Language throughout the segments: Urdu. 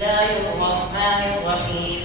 الله الرحمن الرحيم.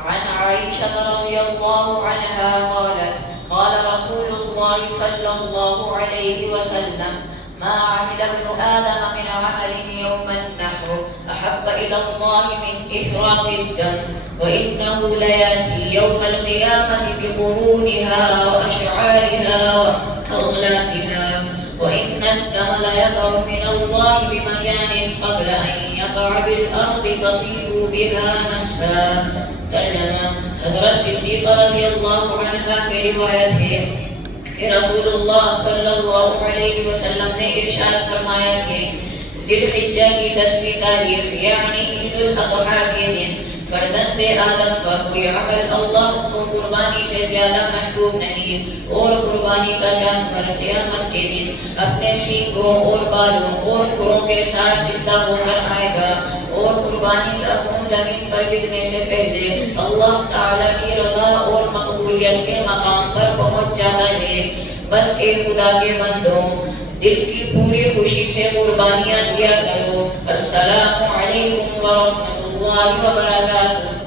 عن عائشة رضي الله عنها قالت قال رسول الله صلى الله عليه وسلم ما عمل ابن آدم من عمل يوم النحر أحب إلى الله من إحراق الدم وإنه ليأتي يوم القيامة بقرونها وأشعارها وأغلافها وإن الدم ليقع من الله بمكان قبل أن يقع بالأرض فطيبوا بها نفسا. ترجمہ: حضرت صدیق رضی اللہ عنہ سے روایت ہے کہ رسول اللہ صلی اللہ علیہ وسلم نے ارشاد فرمایا کہ ذی الحجہ کی 10ویں تاریخ یعنی عید الاضحیٰ کے دن فرزند آدم کا کوئی عمل اللہ کو قربانی سے زیادہ محبوب نہیں، اور قربانی کا جانور قیامت کے دن اپنے سینگوں اور بالوں اور کھروں کے ساتھ زندہ ہو کر آئے گا، اور قربانی کا خون زمین پر گرنے سے پہلے اللہ تعالیٰ کی رضا اور مقبولیت کے مقام پر پہنچ جاتا ہے۔ بس اے خدا کے بندوں، دل کی پوری خوشی سے قربانیاں دیا کرو۔ السلام علیکم ورحمۃ اللہ وبرکاتہ۔